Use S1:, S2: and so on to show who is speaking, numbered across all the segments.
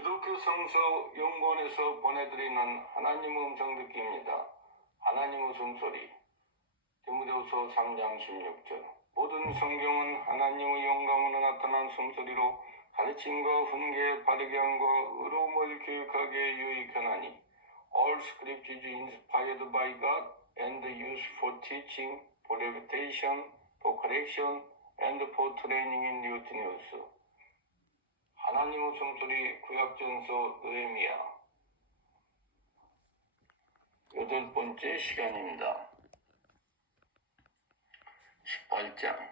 S1: 기독교 성서 연구원에서 보내드리는 하나님 음성 듣기입니다. 하나님의 숨소리. 디모데후서 3장 16절. 모든 성경은 하나님의 영감으로 나타난 숨소리로 가르침과 훈계, 바르게 함과 의로움을 교육하게 유익하나니 All scripture is inspired by God and used for teaching, for reputation, for correction, and for training in duty 하나님의 숨소리 구약전서 느헤미야 여덟 번째 시간입니다. 18장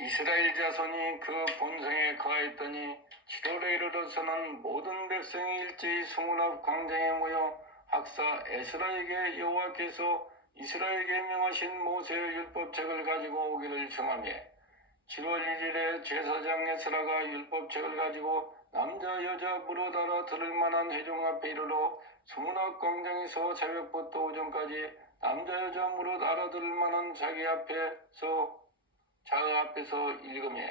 S1: 이스라엘 자손이 그 본성에 거하였더니 7월에 이르러서는 모든 백성이 일제히 수문앞 광장에 모여 학사 에스라에게 여호와께서 이스라엘에게 명하신 모세의 율법책을 가지고 오기를 청하며 7월 1일에 제사장 에스라가 율법책을 가지고 남자 여자 알아 들을 만한 회중 앞에 이르러 수문학 광장에서 새벽부터 오전까지 남자 여자 무릇 알아들을 만한 자기 앞에서 자가 앞에서 읽으며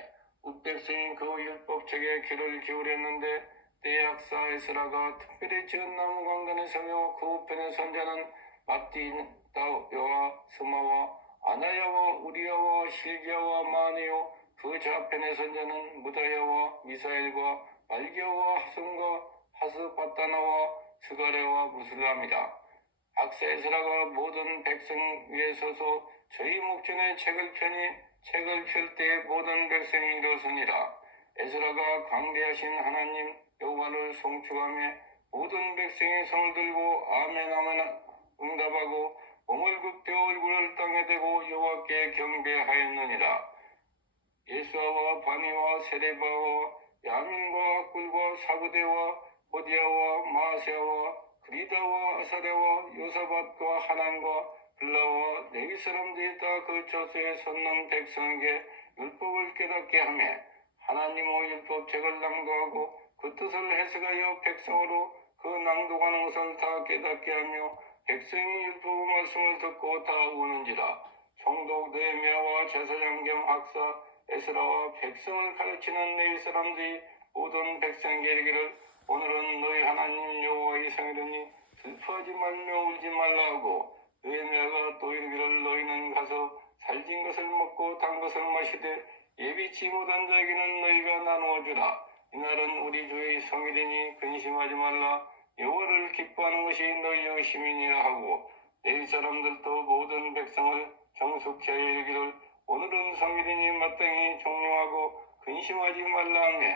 S1: 웃백성이 그 율법책에 귀를 기울였는데 때의 학사 에스라가 특별히 지은 나무 강단에 서며 그 우편에 선자는 마띠다와 스마와 아나야와 우리야와 실기야와 마네요 그 좌편에 선자는 무다야와 미사엘과 말기야와 하손과 하스바타나와 스가레와 무슬람이라 악세스라가 모든 백성 위에 서서 저희 목전에 책을 펴니 책을 펼 때에 모든 백성이 일어서니라. 에스라가 광대하신 하나님 여호와를 송축하며 모든 백성이 성을 들고 아멘 아멘 응답하고 몸을 굽혀 얼굴을 땅에 대고 여호와께 경배하였느니라. 예수아와 바니와 세레바와 야민과 악굴과 사부대와 호디아와 마세아와 그리다와 아사레와 요사밭과 하난과 블라와 레위 사람들이 다 그 저수에 섰는 백성에게 율법을 깨닫게 하며 하나님의 율법책을 낭독하고 그 뜻을 해석하여 백성으로 그 낭독하는 것을 다 깨닫게 하며 백성이 율법의 말씀을 듣고 다 우는지라 총독 네미아와 제사장 겸 학사 에스라와 백성을 가르치는 네 사람들이 모든 백성에게 이르기를 오늘은 너희 하나님 여호와의 생일이니 슬퍼하지 말며 울지 말라 하고 느헤미야가 또 이르기를 너희는 가서 살진 것을 먹고 단 것을 마시되 예비치 못한 자에게는 너희가 나누어 주라. 이날은 우리 주의 성일이니 근심하지 말라 여호와를 기뻐하는 것이 너희의 시민이라 하고 내 사람들도 모든 백성을 정숙케 하여 이르기를 오늘은 성일이니 마땅히 종용하고 근심하지 말라 하며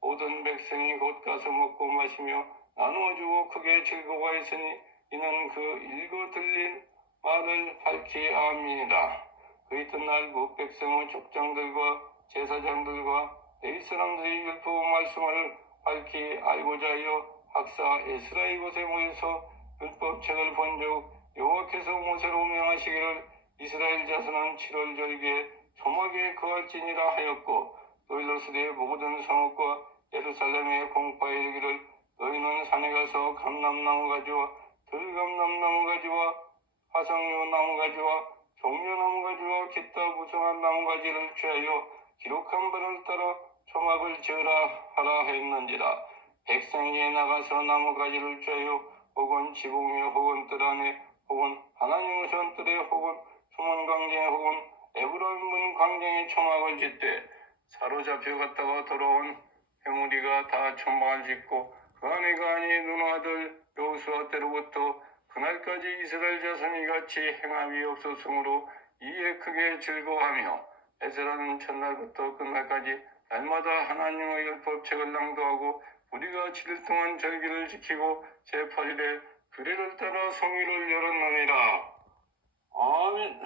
S1: 모든 백성이 곧 가서 먹고 마시며 나누어 주고 크게 즐거워했으니 이는 그 읽어 들린 말을 밝히 아민이라 그 이튿날 그 백성의 족장들과 제사장들과 레위 사람들이 율법 말씀을 밝히 알고자 하여 학사 에스라의 곳에 모여서 율법책을 본즉 여호와께서 모세로 명하시기를 이스라엘 자손은 7월 절기에 조막에 거할지니라 하였고 또 일러스되 모든 성읍과 예루살렘에 공파에 이르기를 너희는 산에 가서 감람나무 가지와 들감람나무 가지와 화석류 나무 가지와 종려나무 가지와 기타 무성한 나무 가지를 취하여 기록한 바를 따라 조막을 지으라 하라 했는지라 백성에게 나가서 나무 가지를 취하여 혹은 지붕 위에 혹은 뜰 안에 혹은 하나님의 손뜰에 혹은 수문 광장에 혹은 에브라임 문 광장에 초막을 짓되 사로잡혀 갔다가 돌아온 해무리가 다 초막을 짓고 그 안에 그 안이 누나들 여호수아 때로부터 그날까지 이스라엘 자손이 같이 행함이 없었으므로 이에 크게 즐거워하며 에스라는 첫날부터 끝날까지 날마다 하나님의 율법책을 낭독하고 우리가 7일 동안 절기를 지키고 제8일에 규례를 따라 성의를 열었느니라. 아멘.